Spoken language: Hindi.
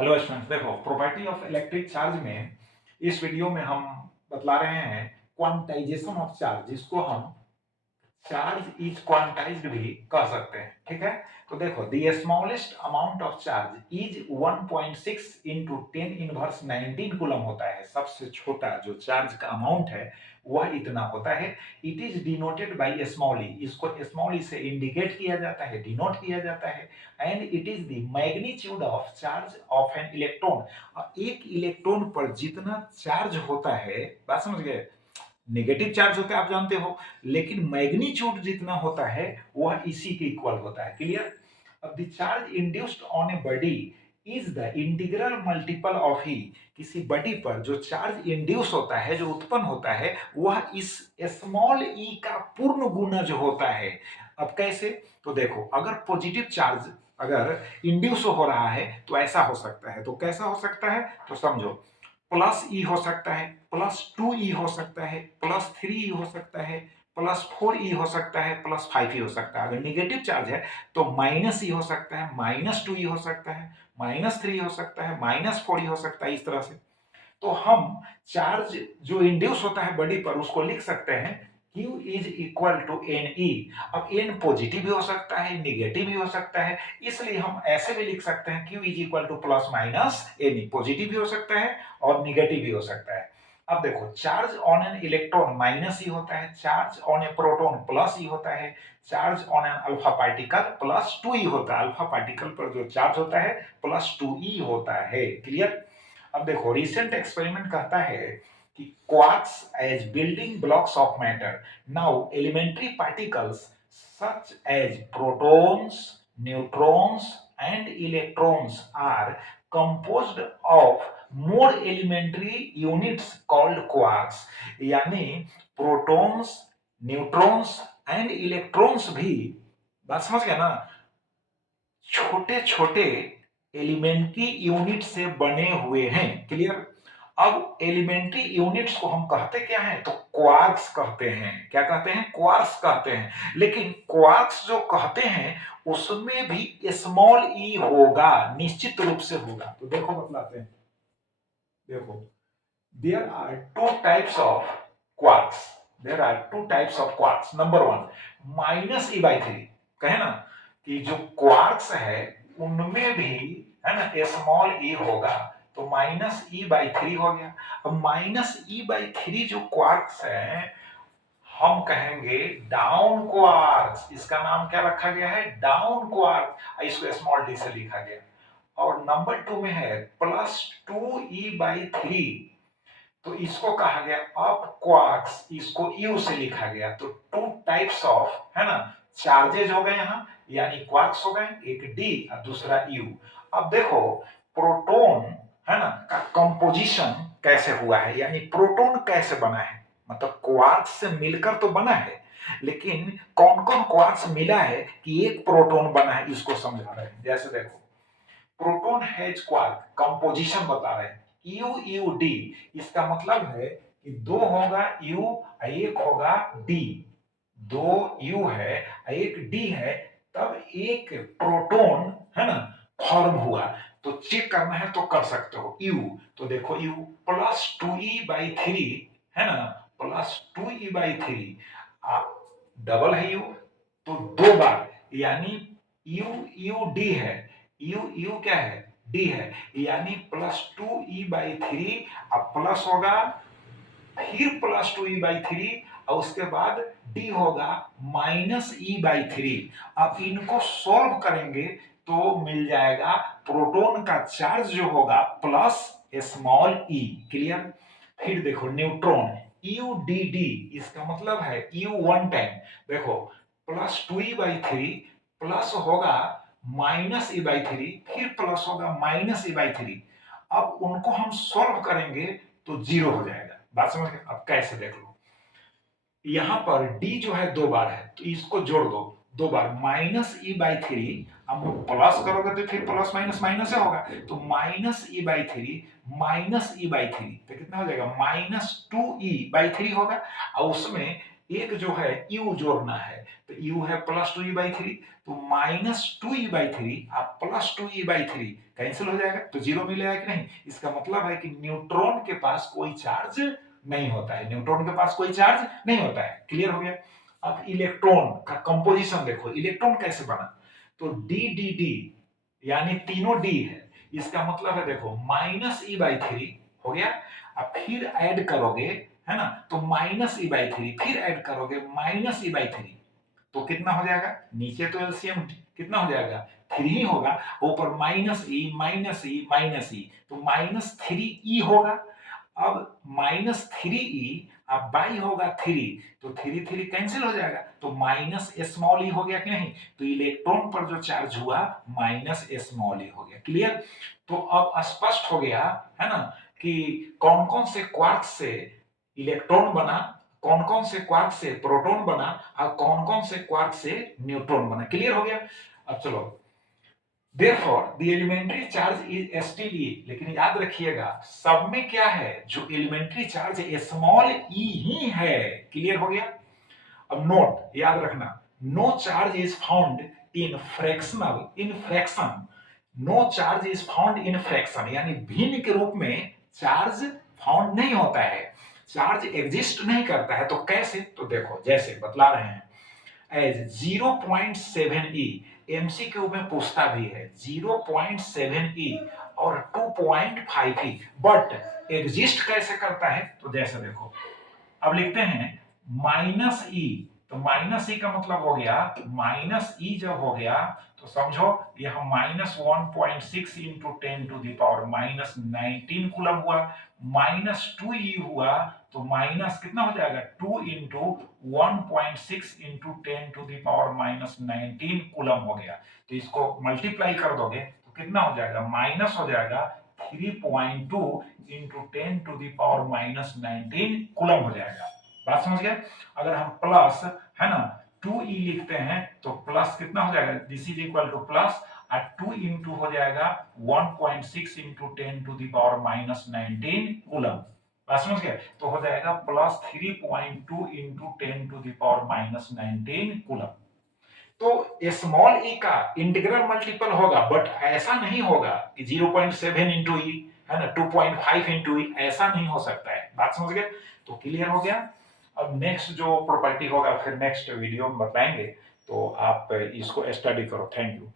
हेलो स्टूडेंट्स, देखो प्रॉपर्टी ऑफ इलेक्ट्रिक चार्ज में इस वीडियो में हम बतला रहे हैं क्वांटाइजेशन ऑफ चार्ज, जिसको हम चार्ज इज क्वांटाइज्ड भी कह सकते हैं। ठीक है, तो देखो the smallest amount of charge is 1.6 into 10 inverse 19 coulomb होता है। सबसे छोटा जो चार्ज का अमाउंट है वह इतना होता है। It is denoted by small e, इसको स्मॉल ई से इंडिकेट किया जाता है, डिनोट किया जाता है। And it is the magnitude of charge of an electron. एक इलेक्ट्रॉन पर जितना चार्ज होता है, बात समझ गए, नेगेटिव चार्ज होता है आप जानते हो, लेकिन मैग्नीट्यूड जितना होता है वह इसी के इक्वल होता है। क्लियर? अब the charge induced on a body is the integral multiple of ही। किसी बॉडी पर जो चार्ज इंड्यूस होता है, जो उत्पन्न होता है, वह इस स्मॉल ई का पूर्ण गुना जो होता है। अब कैसे? तो देखो, अगर पॉजिटिव चार्ज अगर इंड्यूस हो रहा है तो ऐसा हो सकता है। तो कैसा हो सकता है? तो समझो, प्लस ई हो सकता है, +2e हो सकता है, +3e हो सकता है, +4e हो सकता है, +5e हो सकता है। अगर निगेटिव चार्ज है तो -e हो सकता है, -2e हो सकता है, -3 हो सकता है, -4e हो सकता है, इस तरह से। तो हम चार्ज जो इंड्यूस होता है बॉडी पर उसको लिख सकते हैं Q is equal to NE। अब N पॉजिटिव भी हो सकता है, निगेटिव भी हो सकता है, इसलिए हम ऐसे भी लिख सकते हैं Q is equal two plus minus NE। Positive भी हो सकता है और निगेटिव भी हो सकता है। अब देखो, charge on an electron -e होता है, charge on A proton +e होता है, charge on an alpha particle +2e होता है। अल्फा पार्टिकल पर जो चार्ज होता है +2e होता है। क्लियर? अब देखो, रिसेंट एक्सपेरिमेंट कहता है कि quarks as building blocks of matter. Now elementary particles such as protons, neutrons and electrons are composed of more elementary units called quarks. यानी प्रोटॉन्स, न्यूट्रॉन्स एंड इलेक्ट्रॉन्स भी, बात समझ गया ना, छोटे छोटे एलिमेंट्री यूनिट से बने हुए हैं। क्लियर? अब एलिमेंट्री यूनिट्स को हम कहते क्या हैं? तो क्वार्क्स कहते हैं। क्या कहते हैं? क्वार्क्स कहते हैं। लेकिन क्वार्क्स जो कहते हैं उसमें भी स्मॉल ई होगा, निश्चित रूप से होगा। तो देखो बतलाते हैं। देखो, there are two types of quarks. There are two types of quarks. Number one, -e/3। कहे ना कि जो क्वार्क्स है उनमें भी, है ना, स्मॉल ई होगा, तो -e/3 हो गया। अब -e/3 जो क्वार्क्स है हम कहेंगे डाउन क्वार्क्स। इसका नाम क्या रखा गया है? Down quark. इसको स्मॉल डी से लिखा गया। और नंबर टू में है +2e/3, तो इसको कहा गया अप क्वार्क्स, इसको यू से लिखा गया। तो टू टाइप्स ऑफ, है ना, चार्जेज हो गए यहाँ, यानी क्वार्क्स हो गए, एक डी और दूसरा यू। अब देखो, प्रोटॉन, है ना, का कंपोजिशन कैसे हुआ है, यानी प्रोटॉन कैसे बना है। मतलब क्वार्क्स से मिलकर तो बना है, लेकिन कौन कौन क्वार्क्स मिला है कि एक प्रोटॉन बना है, इसको समझा रहे हैं। जैसे देखो, प्रोटॉन हैज क्वार्क, कंपोजिशन बता रहे हैं, यू यू डी। इसका मतलब है कि दो होगा यू, एक होगा डी। दो यू है, एक डी है, तब एक प्रोटॉन, है ना, फॉर्म हुआ। तो चेक करना है तो कर सकते हो। यू, तो देखो यू +2e/3, है ना, +2e/3, डबल है यू, तो दो बार, यानी यू यू डी है, यू यू क्या है? डी है, यानी +2e/3। अब प्लस होगा, फिर +2e/3, और उसके बाद डी होगा -e/3। अब इनको सॉल्व करेंगे तो मिल जाएगा प्रोटॉन का चार्ज जो होगा प्लस स्मॉल ई। क्लियर? फिर देखो न्यूट्रॉन, UDD, इसका मतलब है यू वन टाइम। देखो, +2e/3 प्लस होगा -e/3, फिर प्लस होगा -e/3। अब उनको हम सॉल्व करेंगे तो जीरो हो जाएगा। बात समझ गए? अब कैसे देख लो, यहां पर डी जो है दो बार है, तो इसको जोड़ दो दो बार, -e/3। अब प्लस करोगे तो फिर प्लस माइनस माइनस होगा, तो -e/3 -e/3, तो कितना हो जाएगा? -2e/3 होगा। और उसमें एक जो है u जोड़ना है, तो u है +2e/3, तो -2e/3 आप +2e/3 कैंसिल हो जाएगा, तो जीरो मिलेगा कि नहीं। इसका मतलब है कि न्यूट्रॉन के पास कोई चार्ज नहीं होता है, न्यूट्रॉन के पास कोई चार्ज नहीं होता है। क्लियर हो गया। अब इलेक्ट्रॉन का कंपोजिशन देखो, इलेक्ट्रॉन कैसे बना, तो डी डी डी यानी तीनों डी है, इसका मतलब है देखो -e/3 हो गया। अब फिर ऐड करोगे, है ना, तो -e/3 फिर ऐड करोगे -e/3, तो कितना हो जाएगा, नीचे तो एलसीएम कितना हो जाएगा 3 ही होगा, ऊपर -e तो -3e होगा। अब -3e अब बाई होगा 3, तो 3 3 कैंसिल हो जाएगा, तो माइनस स्मॉल ई हो गया कि नहीं, तो इलेक्ट्रॉन पर जो चार्ज हुआ माइनस स्मॉल ई हो गया। क्लियर। तो अब स्पष्ट हो गया, है ना, कि कौन कौन से क्वार्क से इलेक्ट्रॉन बना, कौन कौन से क्वार्क से प्रोटॉन बना, और कौन कौन से क्वार्क से न्यूट्रॉन बना। क्लियर हो गया। अब चलो, Therefore, the elementary charge is still E, लेकिन याद रखिएगा सब में क्या है, जो एलिमेंट्री चार्ज स्मॉल ई ही है। क्लियर हो गया। अब नोट याद रखना, no charge is found in fraction, no charge is found in fraction, यानी भिन्न के रूप में चार्ज फाउंड नहीं होता है, चार्ज एग्जिस्ट नहीं करता है। तो कैसे, तो देखो जैसे बतला रहे हैं, एज 0.7e, एमसीक्यू में पूछता भी है 0.7e और 2.5e, बट एग्जिस्ट कैसे करता है, तो जैसे देखो, अब लिखते हैं -e, तो -e का मतलब हो गया, -e जब हो गया तो समझो यह -1.6 इंटू 10⁻⁻19 कूलम हुआ, -2e हुआ तो माइनस कितना हो जाएगा 2 इंटू 1.6 इंटू 10⁻⁻19 कूलम हो गया। तो इसको मल्टीप्लाई कर दोगे तो कितना हो जाएगा, माइनस हो जाएगा 3.2 इंटू 10⁻⁻19 कूलम हो जाएगा। बात समझ गया। अगर हम प्लस, है ना, 2e लिखते हैं तो प्लस कितना हो जाएगा, this is equal two plus 2 into हो जाएगा 1.6 इंटू 10⁻⁻19 कूलम। बात समझ गए, तो हो जाएगा प्लस 3.2 इंटू 10⁻⁻19 कूलम। तो स्मॉल ई का इंटीग्रल मल्टीपल होगा, बट ऐसा नहीं होगा कि 0.7 इंटू ई, है ना, 2.5 इंटू ई, ऐसा नहीं हो सकता है। बात समझ गए। तो क्लियर हो गया। अब नेक्स्ट जो प्रॉपर्टी होगा फिर नेक्स्ट वीडियो में बताएंगे, तो आप इसको स्टडी करो। Thank you.